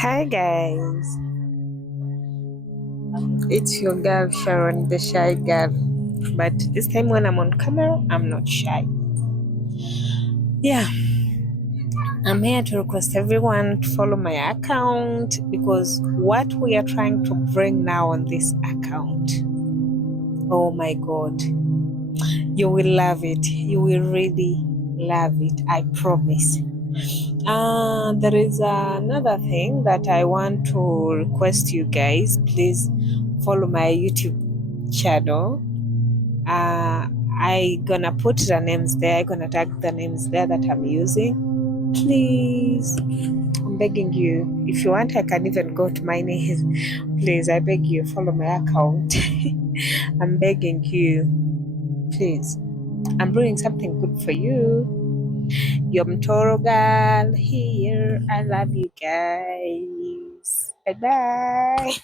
Hi guys, it's your girl Sharon, the shy girl. But this time when I'm on camera, I'm not shy. Yeah, I'm here to request everyone to follow my account because what we are trying to bring now on this account, oh my god, you will love it. You will really love it, I promise. There is another thing that I want to request you guys. Please follow my YouTube channel. I gonna put the names there. I gonna tag the names there that I'm using. Please, I'm begging you. If you want, I can even go to my name. Please, I beg you, follow my account. I'm begging you. Please, I'm doing something good for you. Yom Toro girl here. I love you guys. Bye bye.